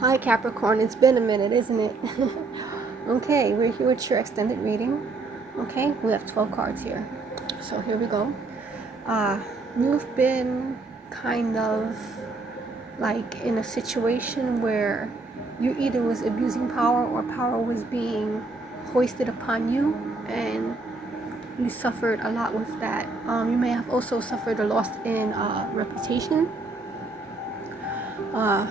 Hi Capricorn, it's been a minute, isn't it? Okay, we're here with your extended reading. Okay, we have 12 cards here. So here we go. Uh, you've been kind of like in a situation where you either was abusing power or power was being hoisted upon you, and you suffered a lot with that. You may have also suffered a loss in reputation. Uh,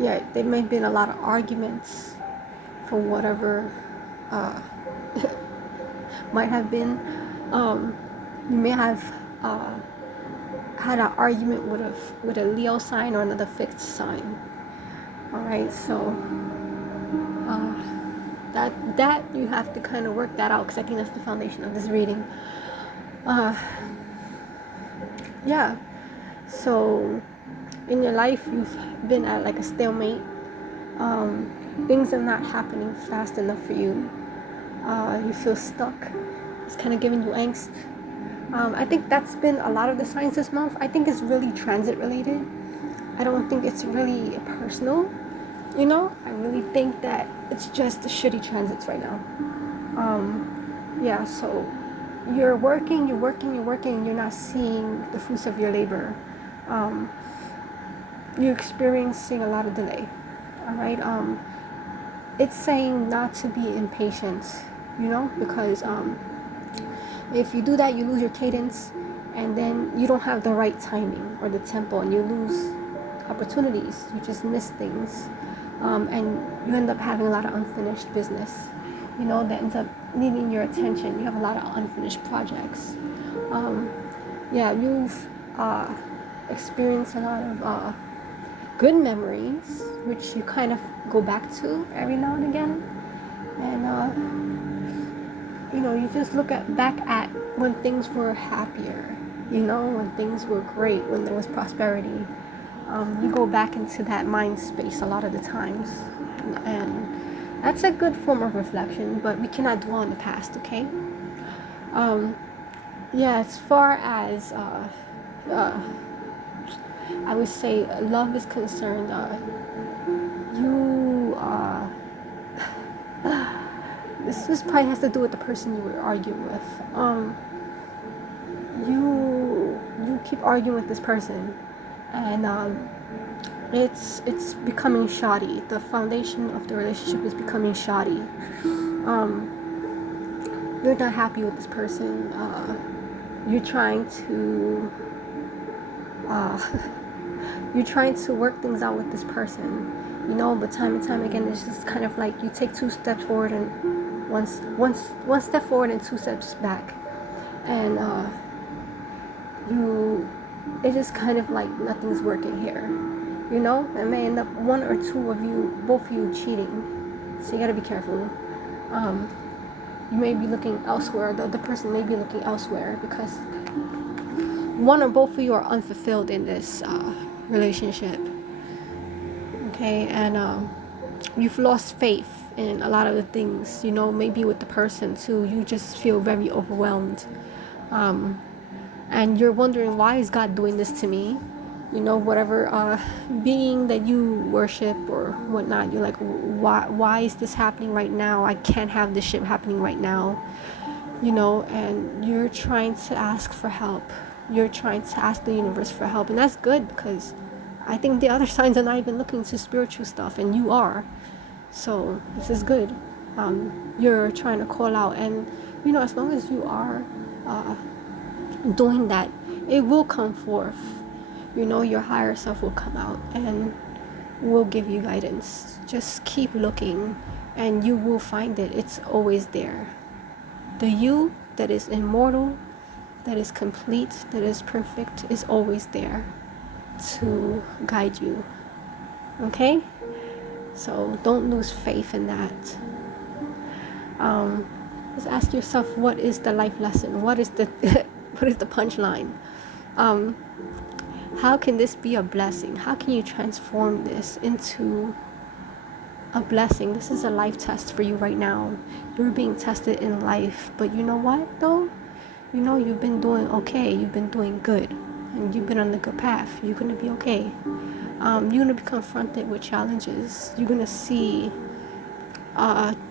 yeah, there may have been a lot of arguments for whatever uh, might have been. You may have uh, had an argument with a Leo sign or another fixed sign. All right, so uh, that you have to kind of work that out, because I think that's the foundation of this reading. Uh, yeah. So in your life, you've been at like a stalemate. Things are not happening fast enough for you. You feel stuck. It's kind of giving you angst. I think that's been a lot of the signs this month. I think it's really transit related. I don't think it's really personal. I really think that it's just the shitty transits right now. Yeah, so you're working, and you're not seeing the fruits of your labor. You're experiencing a lot of delay. All right. It's saying not to be impatient, because if you do that, you lose your cadence, and then you don't have the right timing or the tempo, and you lose opportunities. You just miss things, and you end up having a lot of unfinished business, that ends up needing your attention. You have a lot of unfinished projects. Yeah, you've experienced a lot of good memories, which you kind of go back to every now and again, and you just look back at when things were happier, when things were great, when there was prosperity. You go back into that mind space a lot of the times, and that's a good form of reflection, but we cannot dwell on the past, okay? Yeah, as far as I would say love is concerned, you this probably has to do with the person you were arguing with. You keep arguing with this person, and it's becoming shoddy. The foundation of the relationship is becoming shoddy. You're not happy with this person. You're trying to you're trying to work things out with this person, but time and time again, it's just kind of like you take 2 steps forward and one step forward and 2 steps back, and it's just kind of like nothing's working here. It may end up one or two of you, both of you, cheating. So you gotta be careful. You may be looking elsewhere. The other person may be looking elsewhere because one or both of you are unfulfilled in this relationship. Okay, and you've lost faith in a lot of the things. Maybe with the person too. You just feel very overwhelmed, and you're wondering, why is God doing this to me? Whatever being that you worship or whatnot, you're like, why is this happening right now? I can't have this shit happening right now. And you're trying to ask for help. You're trying to ask the universe for help, and that's good, because I think the other signs are not even looking to spiritual stuff, and you are. So this is good. You're trying to call out, and as long as you are doing that, it will come forth. Your higher self will come out and will give you guidance. Just keep looking, and you will find it. It's always there. The you that is immortal, that is complete, that is perfect, is always there to guide you. Okay? So don't lose faith in that. Just ask yourself, what is the life lesson? What is the what is the punchline? How can this be a blessing? How can you transform this into a blessing? This is a life test for you right now. You're being tested in life, but you know what though? You've been doing okay. You've been doing good, and you've been on the good path. You're gonna be okay. You're gonna be confronted with challenges. You're gonna see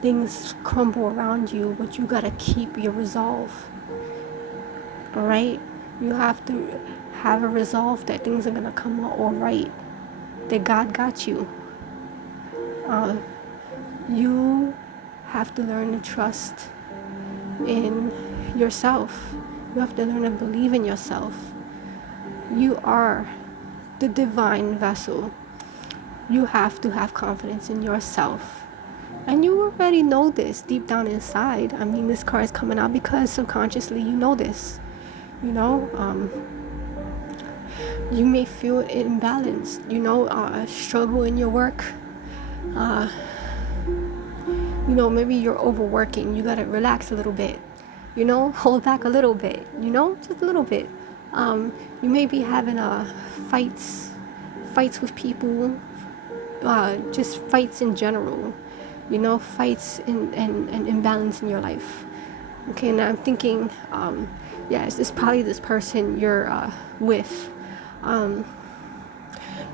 things crumble around you, but you gotta keep your resolve. All right, you have to have a resolve that things are gonna come out all right. That God got you. You have to learn to trust in yourself. You have to learn to believe in yourself. You are the divine vessel. You have to have confidence in yourself. And you already know this deep down inside. I mean, this card is coming out because subconsciously you know this. You know, you may feel imbalanced, you know, struggle in your work. You know, maybe you're overworking. You gotta relax a little bit. You know, hold back a little bit. You know, just a little bit. You may be having fights with people, just fights in general. You know, fights and imbalance in your life. Okay, and I'm thinking, yes, it's probably this person you're with.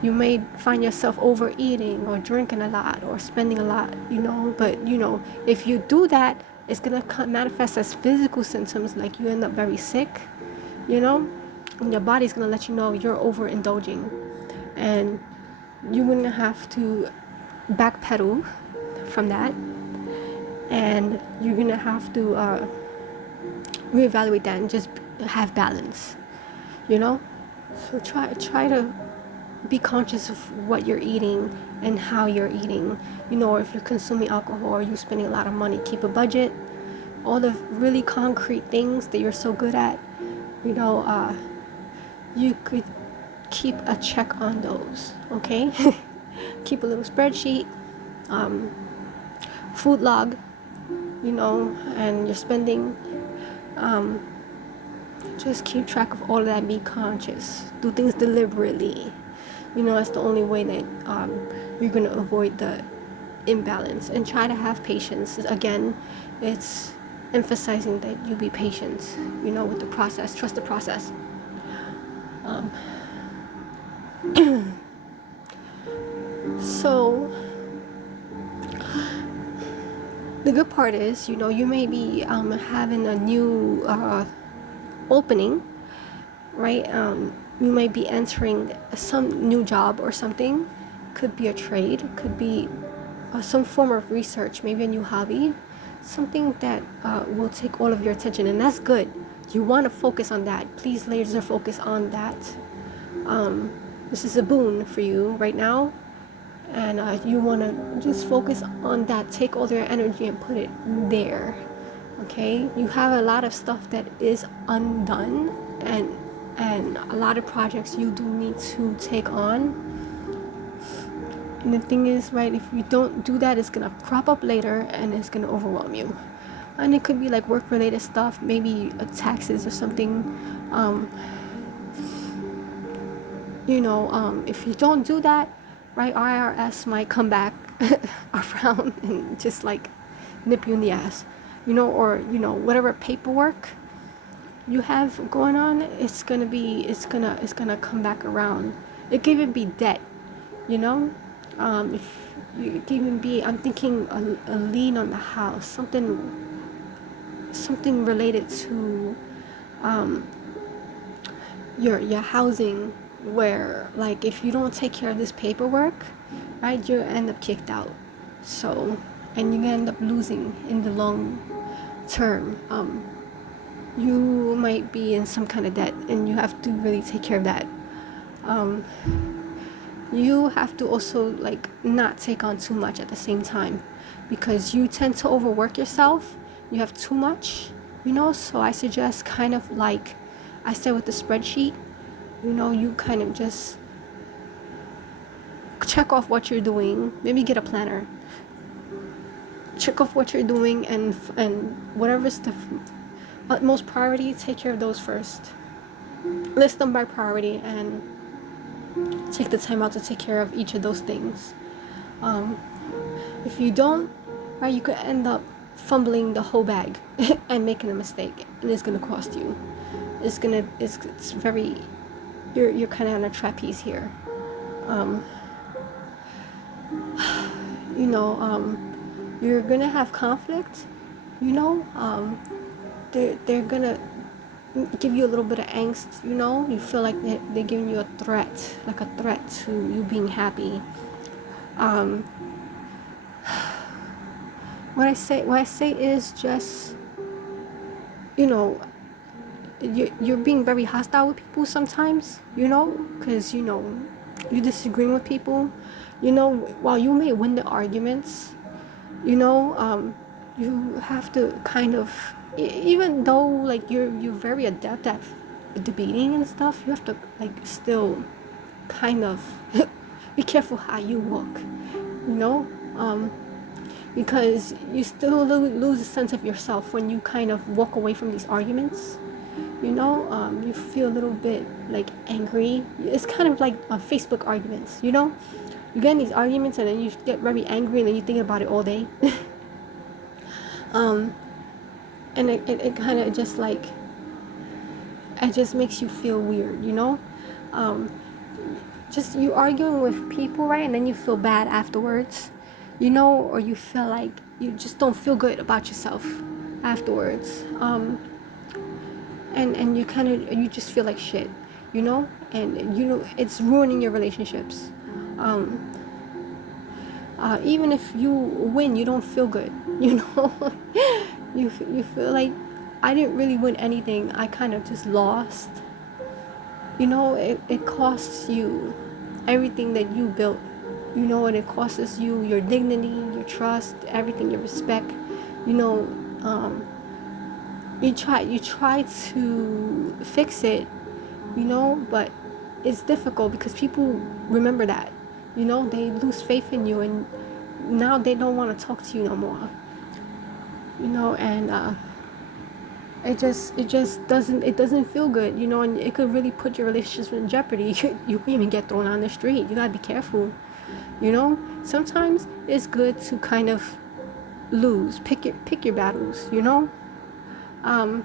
You may find yourself overeating or drinking a lot or spending a lot, you know, but, you know, if you do that, it's going to manifest as physical symptoms, like you end up very sick, you know, and your body's going to let you know you're overindulging. And you're going to have to backpedal from that, and you're going to have to reevaluate that and just have balance, you know. So try to be conscious of what you're eating and how you're eating. You know, if you're consuming alcohol or you're spending a lot of money, keep a budget. All the really concrete things that you're so good at, you know, you could keep a check on those, okay? Keep a little spreadsheet, food log, you know, and your spending. Just keep track of all of that. Be conscious. Do things deliberately. You know, that's the only way that you're going to avoid the imbalance. And try to have patience. Again, it's emphasizing that you be patient, you know, with the process. Trust the process. So the good part is, you know, you may be having a new opening, right? You might be entering some new job or something. Could be a trade, could be some form of research, maybe a new hobby, something that will take all of your attention, and that's good. You want to focus on that. Please laser focus on that. This is a boon for you right now, and you want to just focus on that. Take all your energy and put it there. Okay, you have a lot of stuff that is undone, and a lot of projects you do need to take on. And the thing is, right, if you don't do that, it's gonna crop up later and it's gonna overwhelm you. And it could be like work related stuff, maybe taxes or something. You know, if you don't do that, right, IRS might come back around and just like nip you in the ass. You know, or, you know, whatever paperwork you have going on, it's gonna come back around. It could even be debt, you know. If you could even be, I'm thinking a lien on the house, something related to your housing, where like if you don't take care of this paperwork, right, you end up kicked out. So, and you end up losing in the long term. You might be in some kind of debt, and you have to really take care of that. You have to also like not take on too much at the same time, because you tend to overwork yourself. You have too much, you know. So I suggest, kind of like I said with the spreadsheet, you know, you kind of just check off what you're doing. Maybe get a planner. Check off what you're doing, and whatever's the utmost priority, take care of those first. List them by priority and take the time out to take care of each of those things. If you don't, right, you could end up fumbling the whole bag and making a mistake, and it's gonna cost you. It's very, you're kind of on a trapeze here. um, you know, you're gonna have conflict, you know. They're gonna give you a little bit of angst, you know. You feel like they're giving you a threat, like a threat to you being happy. um, what I say is just, you know, you're being very hostile with people sometimes, you know, because, you know, you disagreeing with people, you know. While you may win the arguments, you know, you have to kind of, even though like you're very adept at debating and stuff, you have to like still kind of be careful how you walk, you know. Because you still lose a sense of yourself when you kind of walk away from these arguments, you know. You feel a little bit like angry. It's kind of like Facebook arguments, you know. You get in these arguments and then you get very angry and then you think about it all day. um, and it kind of just like, it just makes you feel weird, you know. um, just you arguing with people, right, and then you feel bad afterwards, you know, or you feel like you just don't feel good about yourself afterwards. And you kind of, you just feel like shit, you know, and you know it's ruining your relationships. um, Even if you win, you don't feel good, you know. You feel like, I didn't really win anything, I kind of just lost, you know. It costs you everything that you built, you know, and it costs you your dignity, your trust, everything, your respect, you know. You try to fix it, you know, but it's difficult because people remember that, you know. They lose faith in you and now they don't want to talk to you no more, you know. And it just doesn't feel good, you know, and it could really put your relationships in jeopardy. You can even get thrown on the street. You gotta be careful, you know. Sometimes it's good to kind of pick your battles, you know. um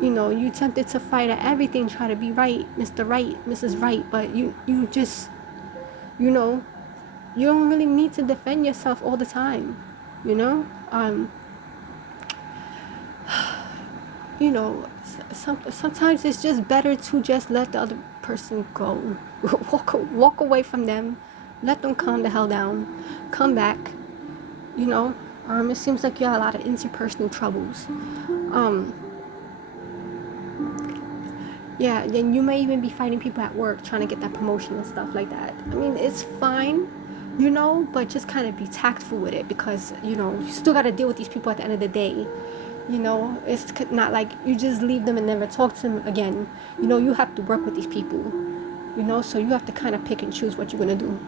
you know, you tempted to fight at everything, try to be right, Mr. Right, Mrs. Right, but you just, you know, you don't really need to defend yourself all the time, you know. You know, sometimes it's just better to just let the other person go. Walk away from them, let them calm the hell down, come back, you know. It seems like you have a lot of interpersonal troubles. Yeah, then you may even be fighting people at work, trying to get that promotion and stuff like that. I mean, it's fine, you know, but just kind of be tactful with it, because, you know, you still got to deal with these people at the end of the day. You know, it's not like you just leave them and never talk to them again. You know, you have to work with these people, you know, so you have to kind of pick and choose what you're going to do.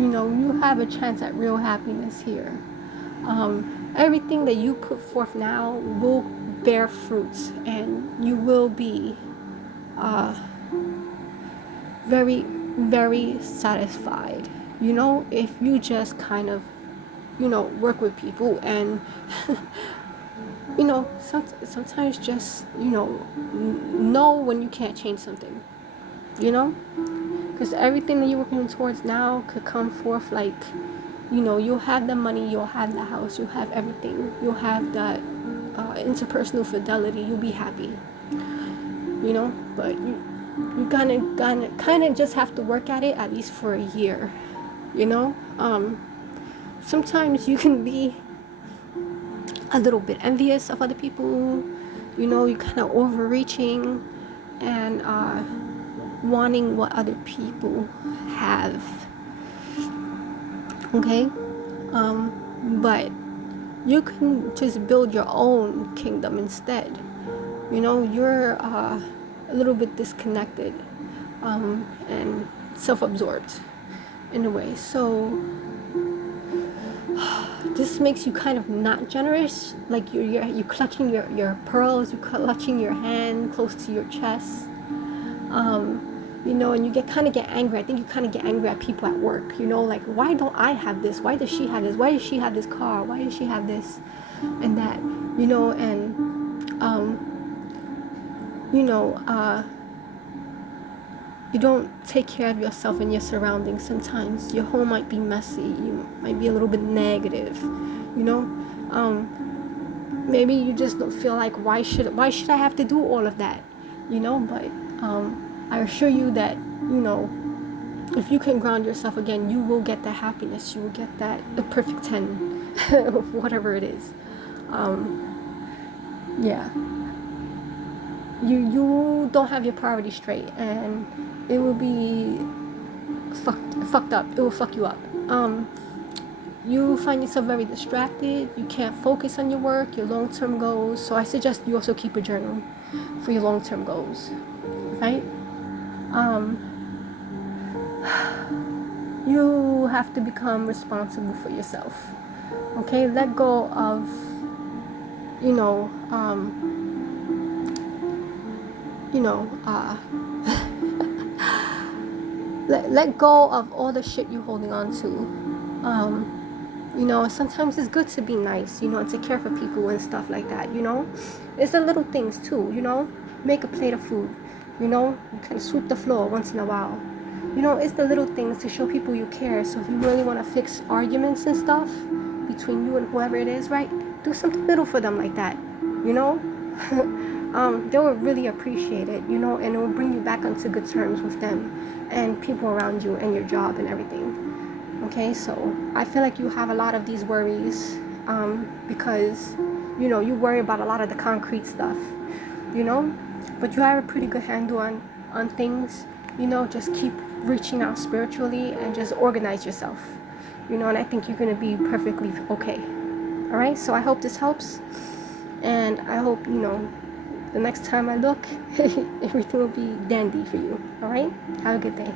You know, you have a chance at real happiness here. Everything that you put forth now will bear fruits, and you will be very, very satisfied, you know, if you just kind of, you know, work with people. And you know, sometimes just, you know when you can't change something, you know, because everything that you're working towards now could come forth like, you know, you'll have the money, you'll have the house, you'll have everything, you'll have that interpersonal fidelity, you'll be happy, you know. But you gonna kind of just have to work at least for a year, you know. Sometimes you can be a little bit envious of other people, you know. You kind of overreaching and wanting what other people have, okay. But you can just build your own kingdom instead, you know. You're a little bit disconnected and self-absorbed in a way, so this makes you kind of not generous. Like you're clutching your pearls, you're clutching your hand close to your chest, you know, and you get angry. I think you kind of get angry at people at work, you know, like, why don't I have this? Why does she have this? Why does she have this car? Why does she have this and that, you know? And you know, you don't take care of yourself and your surroundings. Sometimes your home might be messy, you might be a little bit negative, you know. Maybe you just don't feel like, why should I have to do all of that, you know. But I assure you that, you know, if you can ground yourself again, you will get that happiness. You will get that the perfect 10 whatever it is. Yeah, you don't have your priorities straight, and it will be fucked up. It will fuck you up. You find yourself very distracted. You can't focus on your work, your long-term goals. So I suggest you also keep a journal for your long-term goals, right? You have to become responsible for yourself. Okay, let go of, you know, let go of all the shit you're holding on to. You know, sometimes it's good to be nice, you know, and take care for people and stuff like that, you know. It's the little things too, you know. Make a plate of food, you know. You kind of sweep the floor once in a while. You know, it's the little things to show people you care. So if you really want to fix arguments and stuff between you and whoever it is, right, do something little for them like that, you know. They will really appreciate it, you know, and it will bring you back onto good terms with them and people around you and your job and everything. Okay, so I feel like you have a lot of these worries because, you know, you worry about a lot of the concrete stuff, you know, but you have a pretty good handle on things, you know. Just keep reaching out spiritually and just organize yourself, you know, and I think you're going to be perfectly okay. All right, so I hope this helps, and I hope, you know, the next time I look, everything will be dandy for you. All right, have a good day.